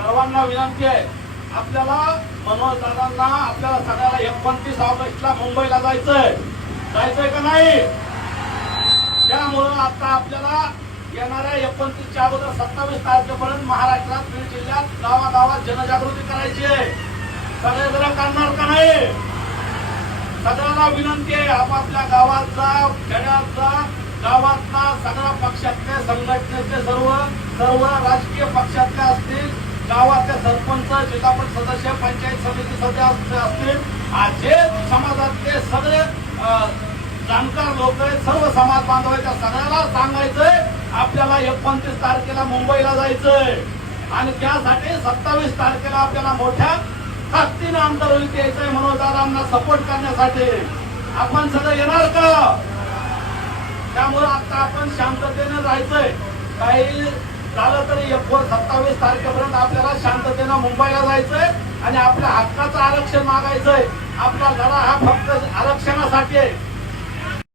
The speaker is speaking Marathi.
सर्वांना विनंती आहे, आपल्याला मनोज दादांना आपल्याला सगळ्याला 29 ऑगस्टला मुंबईला जायचंय का नाही? त्यामुळं आता आपल्याला येणाऱ्या 29च्या अगोदर 27 तारखेपर्यंत महाराष्ट्रात बीड जिल्ह्यात गावागावात जनजागृती करायची आहे. सगळे जण करणार का नाही? सगळ्यांना विनंती आहे, आपापल्या गावात जा, खेड्यात जा, गावातला सगळ्या पक्षातले संघटनेचे सर्व राजकीय पक्षातले असतील, गावातले सरपंच, जिल्हा परिषद सदस्य, पंचायत समिती सदस्य असतील, जे समाजातले सगळे जाणकार लोक आहेत, सर्व समाज बांधव आहेत, त्या सगळ्याला सांगायचंय आपल्याला 29 तारखेला मुंबईला जायचंय आणि त्यासाठी 27 तारखेला आपल्याला मोठ्या ताकदीनं आंदोलन यायचंय मनोज दादांना सपोर्ट करण्यासाठी. आपण सगळं येणार का? त्यामुळे आता आपण शांततेने राहायचंय. काही झालं तरी 27 तारखेपर्यंत आपल्याला शांततेनं मुंबईला जायचंय आणि आपल्या हक्काचं आरक्षण मागायचंय. आपला लढा हा फक्त आरक्षणासाठी आहे.